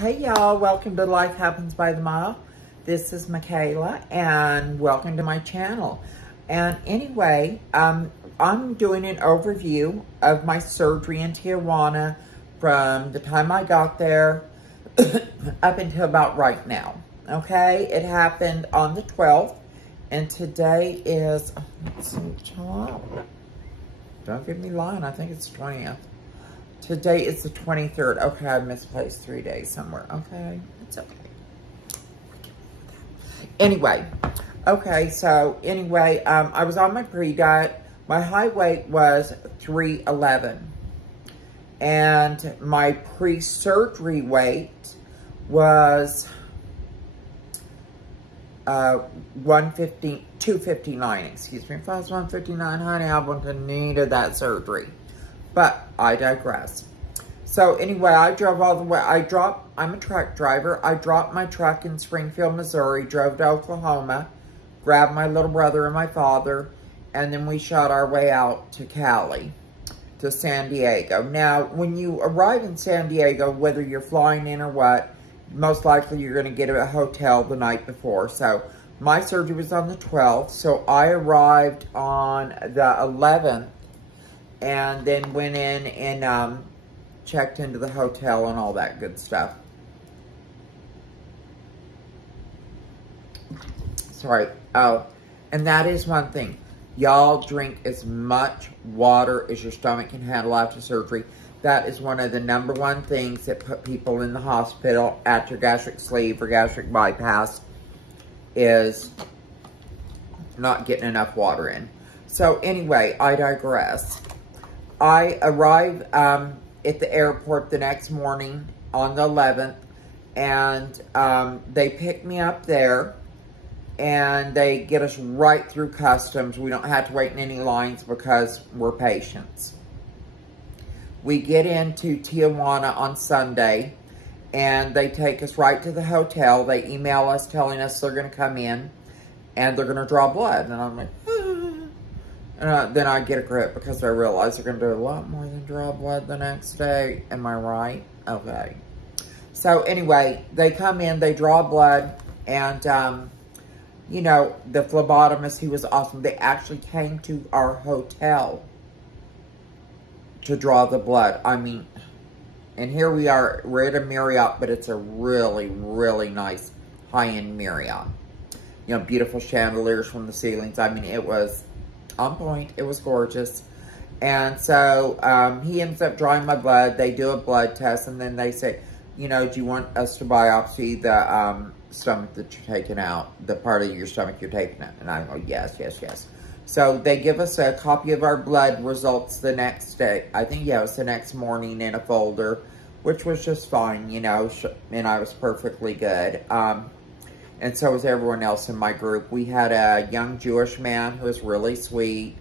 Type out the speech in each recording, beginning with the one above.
Hey y'all, welcome to Life Happens by the Mile. This is Michaela and welcome to my channel. And anyway, I'm doing an overview of my surgery in Tijuana from the time I got there up until about right now. Okay, it happened on the 12th and today is, let's see, don't get me lying, I think it's 20th. Today is the 23rd. Okay, I misplaced 3 days somewhere. Okay, it's okay. Anyway, okay, so anyway, I was on my pre-diet. My high weight was 311. And my pre-surgery weight was 259, excuse me. If I was 159, honey, I wouldn't have needed that surgery. But I digress. So anyway, I drove all the way. I'm a truck driver. I dropped my truck in Springfield, Missouri, drove to Oklahoma, grabbed my little brother and my father, and then we shot our way out to Cali, to San Diego. Now, when you arrive in San Diego, whether you're flying in or what, most likely you're going to get a hotel the night before. So my surgery was on the 12th, so I arrived on the 11th. And then went in and checked into the hotel and all that good stuff. Sorry. Oh, and that is one thing. Y'all drink as much water as your stomach can handle after surgery. That is one of the #1 things that put people in the hospital after gastric sleeve or gastric bypass is not getting enough water in. So anyway, I digress. I arrived at the airport the next morning on the 11th, and they picked me up there, and they get us right through customs. We don't have to wait in any lines because we're patients. We get into Tijuana on Sunday, and they take us right to the hotel. They email us telling us they're going to come in, and they're going to draw blood. And I'm like, and then I get a grip because I realize they're going to do a lot more than draw blood the next day. Am I right? Okay. So anyway, they come in, they draw blood, and, you know, the phlebotomist, he was awesome. They actually came to our hotel to draw the blood. I mean, and here we are, we're at a Marriott, but it's a really, really nice high-end Marriott. You know, beautiful chandeliers from the ceilings. I mean, it was on point. It was gorgeous. And so he ends up drawing my blood. They do a blood test, and then they say, you know, do you want us to biopsy the stomach that you're taking out, the part of your stomach you're taking out? And I go, yes, yes, yes. So they give us a copy of our blood results the next day. I think, yeah, it was the next morning in a folder, which was just fine, you know, and I was perfectly good. And so was everyone else in my group. We had a young Jewish man who was really sweet.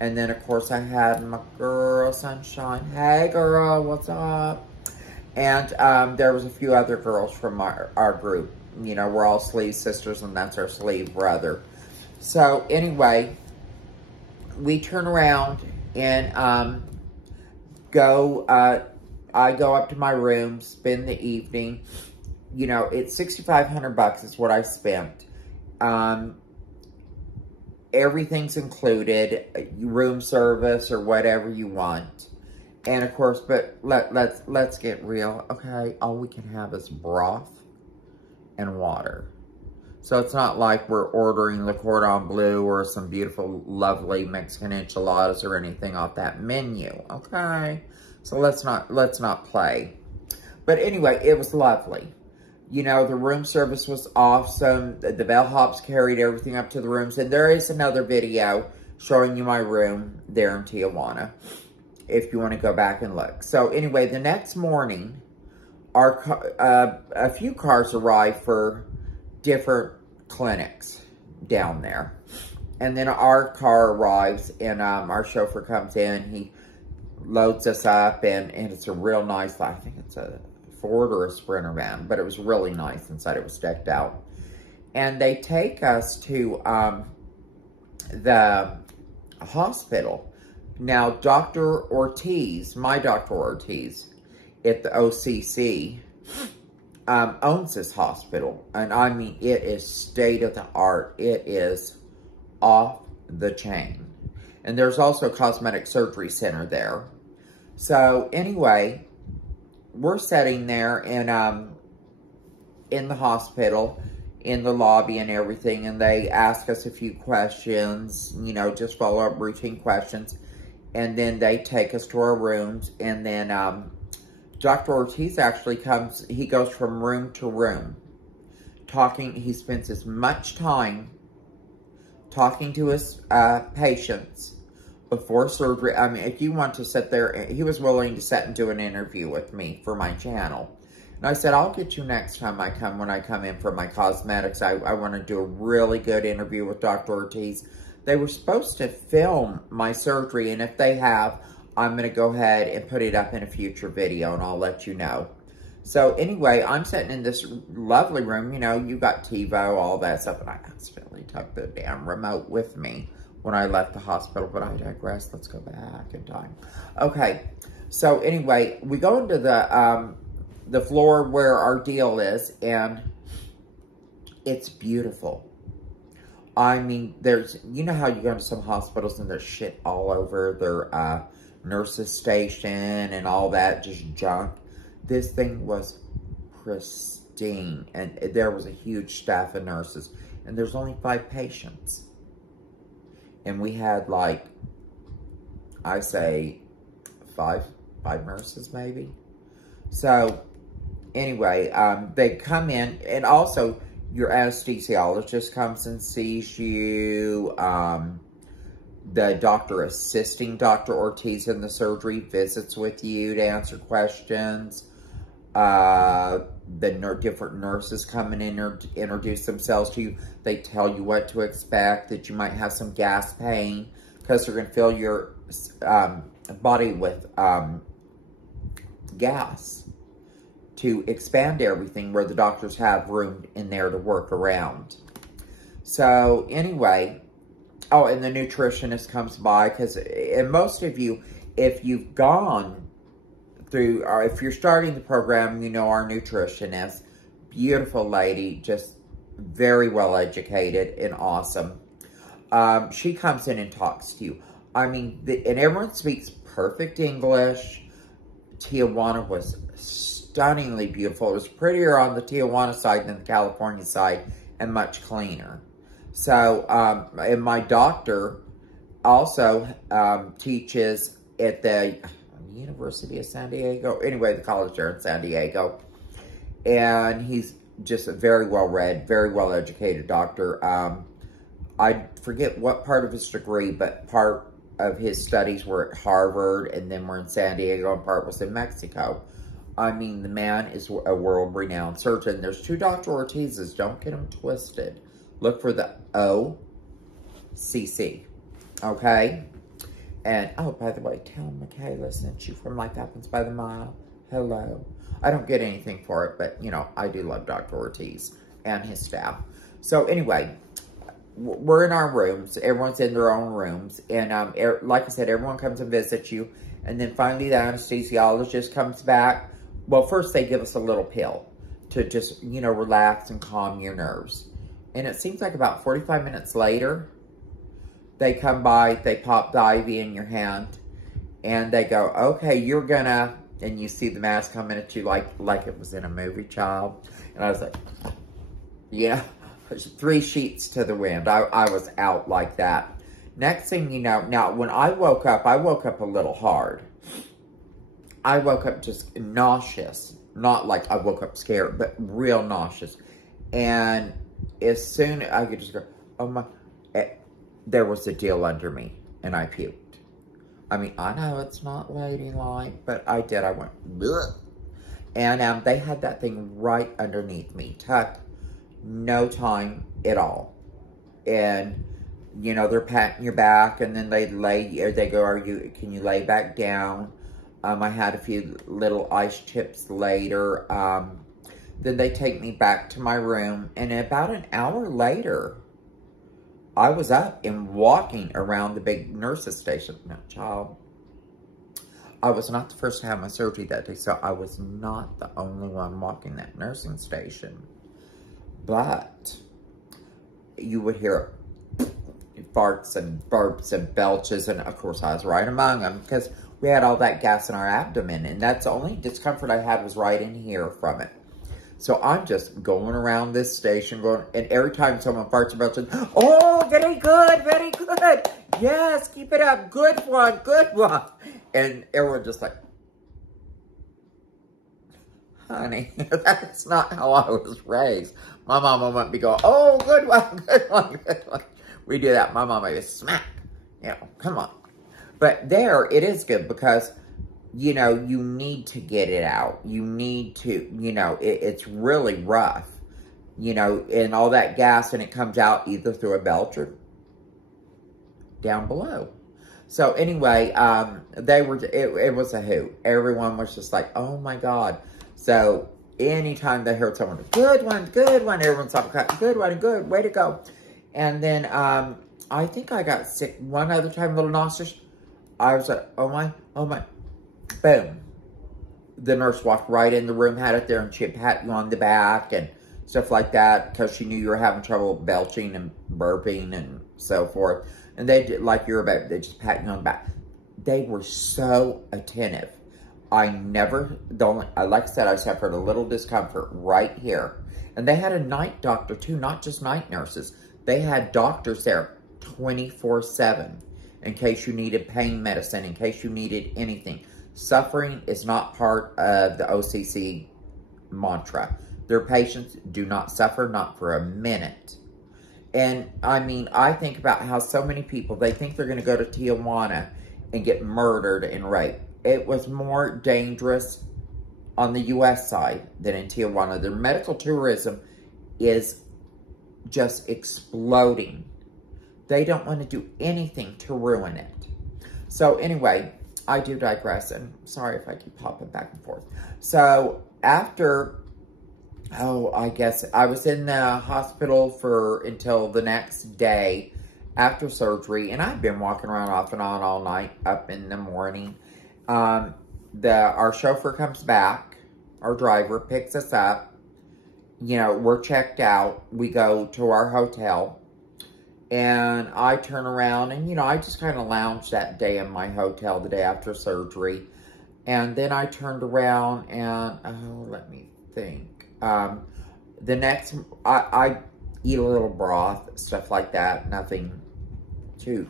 And then, of course, I had my girl, Sunshine. Hey, girl, what's up? And there was a few other girls from our group. You know, we're all sleeve sisters, and that's our sleeve brother. So, anyway, we turn around and I go up to my room, spend the evening. You know, it's $6,500 is what I spent. Everything's included, room service or whatever you want. And of course, but let's get real, okay? All we can have is broth and water. So it's not like we're ordering the cordon bleu or some beautiful, lovely Mexican enchiladas or anything off that menu, okay? So let's not play. But anyway, it was lovely. You know, the room service was awesome. The bellhops carried everything up to the rooms. And there is another video showing you my room there in Tijuana, if you want to go back and look. So anyway, the next morning, a few cars arrived for different clinics down there. And then our car arrives, and our chauffeur comes in. He loads us up, and it's a real nice, I think it's a Ford or a Sprinter van, but it was really nice inside. It was decked out. And they take us to the hospital. Now, Dr. Ortiz, my Dr. Ortiz, at the OCC, owns this hospital. And I mean, it is state of the art. It is off the chain. And there's also a cosmetic surgery center there. So anyway, we're sitting there in the hospital, in the lobby and everything, and they ask us a few questions, you know, just follow up routine questions. And then they take us to our rooms, and then Dr. Ortiz actually comes, he goes from room to room, talking. He spends as much time talking to his patients before surgery. I mean, if you want to sit there, he was willing to sit and do an interview with me for my channel. And I said, I'll get you next time I come, when I come in for my cosmetics. I want to do a really good interview with Dr. Ortiz. They were supposed to film my surgery, and if they have, I'm going to go ahead and put it up in a future video, and I'll let you know. So anyway, I'm sitting in this lovely room. You know, you got TiVo, all that stuff, and I accidentally took the damn remote with me when I left the hospital, but I digress. Let's go back in time. Okay, so anyway, we go into the floor where our deal is, and it's beautiful. I mean, there's, you know how you go to some hospitals and there's shit all over their nurses station and all that, just junk. This thing was pristine, and there was a huge staff of nurses, and there's only 5 patients. And we had, like, I say, five nurses maybe. So anyway, they come in, and also your anesthesiologist comes and sees you. The doctor assisting Dr. Ortiz in the surgery visits with you to answer questions. The different nurses come and introduce themselves to you. They tell you what to expect, that you might have some gas pain, because they're going to fill your body with gas to expand everything, where the doctors have room in there to work around. So anyway, oh, and the nutritionist comes by, because, and most of you, if you've gone through, or if you're starting the program, you know our nutritionist, beautiful lady, just very well educated and awesome. She comes in and talks to you. I mean, and everyone speaks perfect English. Tijuana was stunningly beautiful. It was prettier on the Tijuana side than the California side, and much cleaner. So, and my doctor also teaches at the University of San Diego. Anyway, the college there in San Diego. And he's just a very well-read, very well-educated doctor. I forget what part of his degree, but part of his studies were at Harvard, and then were in San Diego, and part was in Mexico. I mean, the man is a world-renowned surgeon. There's 2 Dr. Ortizes. Don't get them twisted. Look for the OCC, okay? And, oh, by the way, tell Michaela sent you from Life Happens by the Mile. Hello. I don't get anything for it, but, you know, I do love Dr. Ortiz and his staff. So, anyway, we're in our rooms. Everyone's in their own rooms. And, like I said, everyone comes and visits you. And then finally the anesthesiologist comes back. Well, first they give us a little pill to just, you know, relax and calm your nerves. And it seems like about 45 minutes later, they come by, they pop the IV in your hand, and they go, okay, you're gonna, and you see the mask coming at you like it was in a movie, child. And I was like, yeah, 3 sheets to the wind. I was out like that. Next thing you know, now when I woke up a little hard. I woke up just nauseous. Not like I woke up scared, but real nauseous. And as soon as I could just go, oh my, there was a deal under me, and I puked. I mean, I know it's not ladylike, but I did. I went, bleh. And they had that thing right underneath me, tucked, no time at all. And, you know, they're patting your back, and then they go, can you lay back down? I had a few little ice chips later. Then they take me back to my room, and about an hour later, I was up and walking around the big nurses station. No, child. I was not the first to have my surgery that day, so I was not the only one walking that nursing station. But you would hear farts and burps and belches, and of course I was right among them because we had all that gas in our abdomen, and that's the only discomfort I had was right in here from it. So I'm just going around this station, going, and every time someone farts and belches, oh, very good, very good. Yes, keep it up. Good one, good one. And everyone just like, honey, that's not how I was raised. My mama wouldn't be going, oh, good one, good one, good one. We do that. My mama is smack. You know, come on. But there, it is good because, you know, you need to get it out. You need to, you know, it's really rough. You know, and all that gas, and it comes out either through a belch or down below. So anyway, it was a hoot. Everyone was just like, oh my God. So anytime they heard someone, good one, everyone's like, good one, good, way to go. And then I think I got sick one other time, a little nauseous. I was like, oh my, boom. The nurse walked right in the room, had it there, and she'd pat you on the back and stuff like that because she knew you were having trouble belching and burping and so forth. And they did, like you're about, they just pat you on the back. They were so attentive. I never, like I said, I suffered a little discomfort right here. And they had a night doctor too, not just night nurses. They had doctors there 24/7 in case you needed pain medicine, in case you needed anything. Suffering is not part of the OCC mantra. Their patients do not suffer, not for a minute. And I mean, I think about how so many people, they think they're going to go to Tijuana and get murdered and raped. It was more dangerous on the U.S. side than in Tijuana. Their medical tourism is just exploding. They don't want to do anything to ruin it. So anyway, I do digress, and sorry if I keep popping back and forth. So after, I guess I was in the hospital until the next day after surgery, and I've been walking around off and on all night up in the morning. Our chauffeur comes back, our driver picks us up. You know, we're checked out. We go to our hotel, and I turn around, and, you know, I just kind of lounged that day in my hotel the day after surgery. And then I turned around and, let me think. The next, I eat a little broth, stuff like that. Nothing too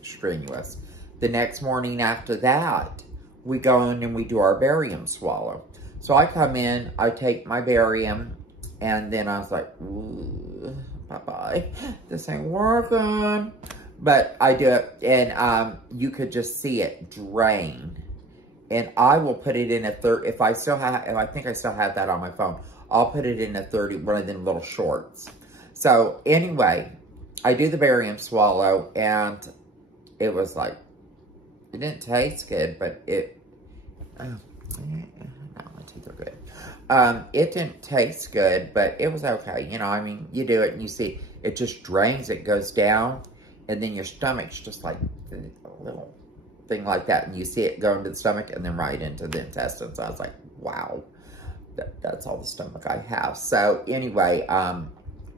strenuous. The next morning after that, we go in and we do our barium swallow. So I come in, I take my barium, and then I was like, ooh, bye-bye. This ain't working. But I do it, and you could just see it drain. And I will put it in a 30, if I think I still have that on my phone, I'll put it in a 30, one of them little shorts. So anyway, I do the barium swallow, and it was like, it didn't taste good, but no, my teeth are good. It didn't taste good, but it was okay. You know, I mean, you do it and you see it just drains, it goes down, and then your stomach's just like a little thing like that, and you see it go into the stomach and then right into the intestines. I was like, wow, that's all the stomach I have. So anyway,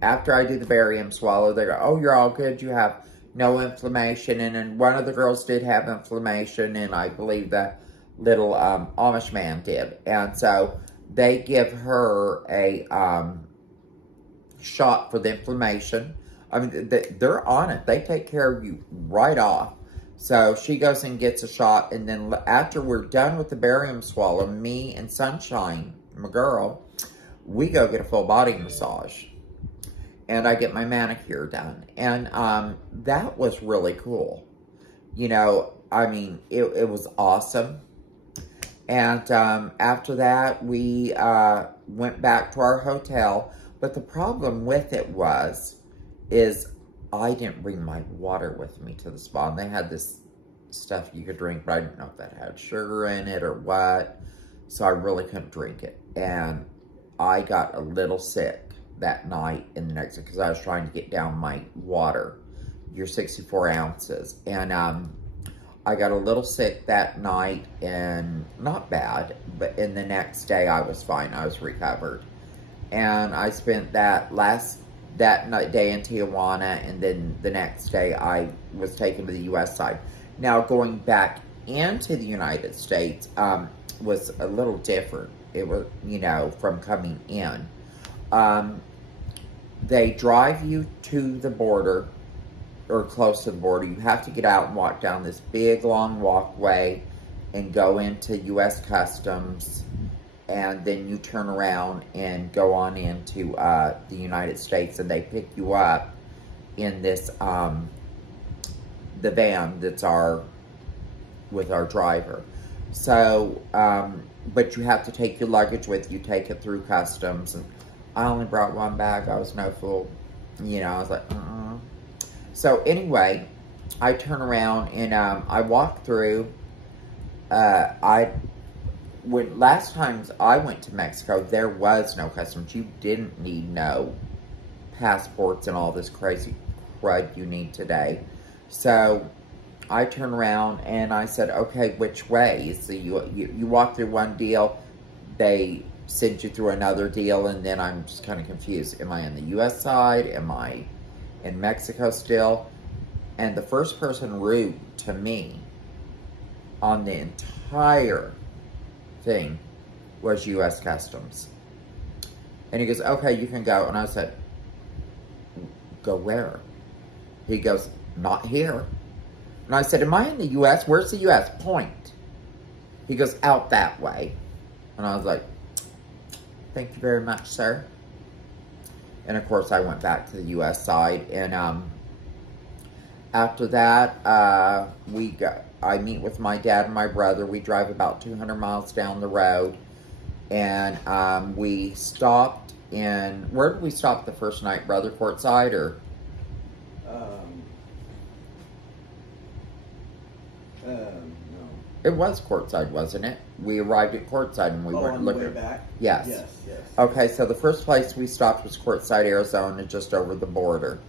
after I do the barium swallow, they go, oh, you're all good. You have no inflammation. And then one of the girls did have inflammation, and I believe the little Amish man did. And so they give her a shot for the inflammation. I mean, they're on it. They take care of you right off. So she goes and gets a shot, and then after we're done with the barium swallow, me and Sunshine, my girl, we go get a full body massage. And I get my manicure done. And that was really cool. You know, I mean, it was awesome. And after that, we went back to our hotel. But the problem with it is I didn't bring my water with me to the spa. And they had this stuff you could drink, but I didn't know if that had sugar in it or what. So I really couldn't drink it. And I got a little sick that night and the next day because I was trying to get down my water, your 64 ounces. And I got a little sick that night, and not bad, but in the next day I was fine. I was recovered. And I spent that night day in Tijuana, and then the next day I was taken to the U.S. side. Now, going back into the United States was a little different. It was, you know, from coming in. They drive you to the border, or close to the border. You have to get out and walk down this big, long walkway and go into U.S. Customs, and then you turn around and go on into the United States, and they pick you up in this, the van that's with our driver. So, but you have to take your luggage with you, take it through Customs, and I only brought one bag. I was no fool. You know, I was like, So anyway, I turn around and I walk through. Last times I went to Mexico, there was no customs. You didn't need no passports and all this crazy crud you need today. So I turn around and I said, okay, which way? So you walk through one deal, they send you through another deal, and then I'm just kind of confused. Am I on the U.S. side? Am I in Mexico still? And the first person rude to me on the entire thing was U.S. Customs. And he goes, okay, you can go. And I said, go where? He goes, not here. And I said, am I in the U.S.? Where's the U.S.? Point. He goes, out that way. And I was like, thank you very much, sir. And of course, I went back to the U.S. side. And after that, I meet with my dad and my brother. We drive about 200 miles down the road. And we stopped in, where did we stop the first night, brother? Courtside or? No. It was Courtside, wasn't it? We arrived at Courtside and we went looking. On the way back? Yes. Yes, yes. Okay, so the first place we stopped was Courtside, Arizona, just over the border.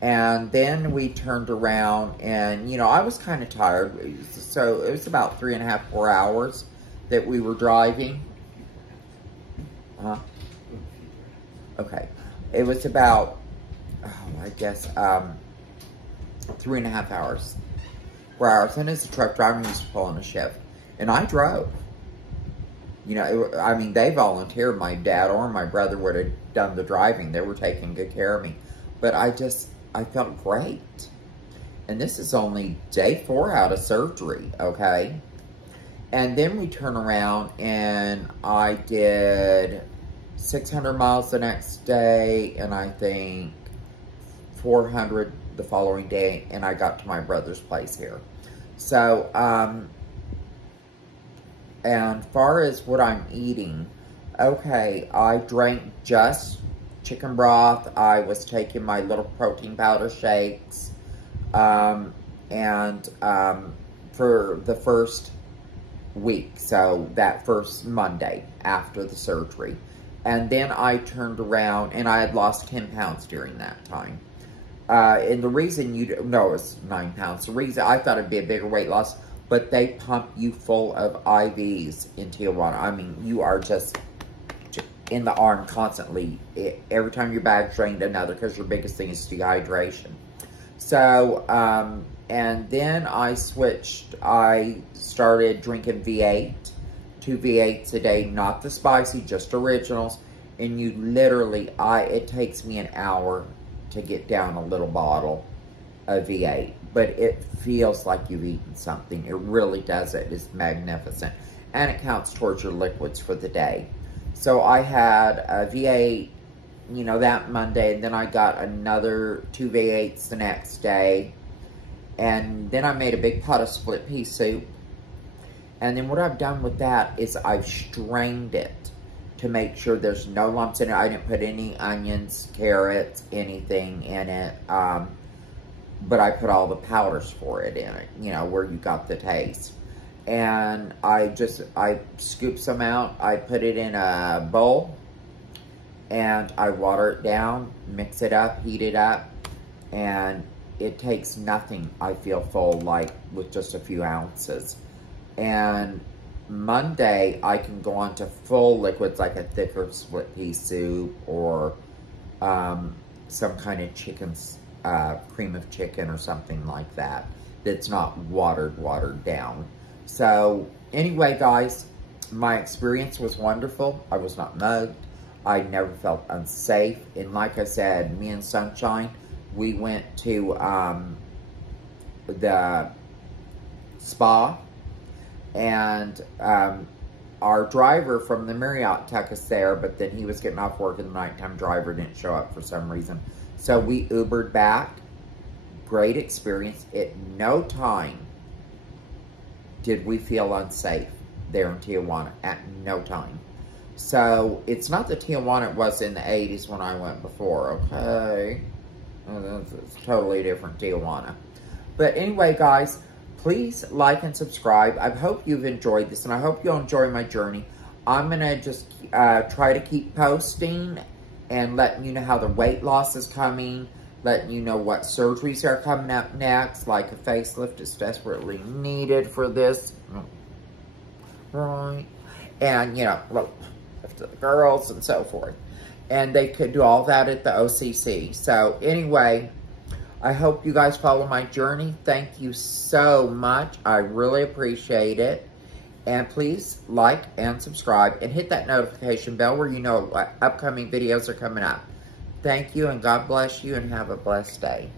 And then we turned around and, you know, I was kind of tired. So it was about 3.5, 4 hours that we were driving. Okay. It was about, I guess, 3.5 hours. 4 hours. And as a truck driver, I used to pull on a shift. And I drove. You know, I mean, they volunteered. My dad or my brother would have done the driving. They were taking good care of me. But I felt great. And this is only day 4 out of surgery, okay? And then we turn around and I did 600 miles the next day, and I think 400 the following day, and I got to my brother's place here. So, and far as what I'm eating, okay, I drank just chicken broth. I was taking my little protein powder shakes, for the first week, so that first Monday after the surgery. And then I turned around, and I had lost 10 pounds during that time. And the reason no, it was 9 pounds. The reason, I thought it'd be a bigger weight loss, but they pump you full of IVs in Tijuana. I mean, you are just in the arm constantly. Every time your bag's drained, another, because your biggest thing is dehydration. So, and then I switched. I started drinking V8, 2 V8s a day, not the spicy, just originals. And you literally, it takes me an hour to get down a little bottle of V8. But it feels like you've eaten something. It really does. It is magnificent. And it counts towards your liquids for the day. So I had a V8, you know, that Monday. And then I got another 2 V8s the next day. And then I made a big pot of split pea soup. And then what I've done with that is I've strained it to make sure there's no lumps in it. I didn't put any onions, carrots, anything in it. But I put all the powders for it in it, you know, where you got the taste. And I scoop some out. I put it in a bowl. And I water it down, mix it up, heat it up. And it takes nothing, I feel full, like, with just a few ounces. And Monday, I can go on to full liquids, like a thicker split pea soup, or some kind of cream of chicken or something like that, that's not watered down. So, anyway, guys, my experience was wonderful. I was not mugged. I never felt unsafe. And like I said, me and Sunshine, we went to the spa, and our driver from the Marriott took us there, but then he was getting off work, and the nighttime driver didn't show up for some reason. So we Ubered back. Great experience. At no time did we feel unsafe there in Tijuana. At no time. So, it's not the Tijuana it was in the 80s when I went before, okay? It's totally different Tijuana. But anyway, guys, please like and subscribe. I hope you've enjoyed this, and I hope you'll enjoy my journey. I'm going to just try to keep posting and letting you know how the weight loss is coming, letting you know what surgeries are coming up next, like a facelift is desperately needed for this. Right. And, you know, to the girls and so forth. And they could do all that at the OCC. So, anyway, I hope you guys follow my journey. Thank you so much. I really appreciate it. And please like and subscribe and hit that notification bell where you know what upcoming videos are coming up. Thank you, and God bless you, and have a blessed day.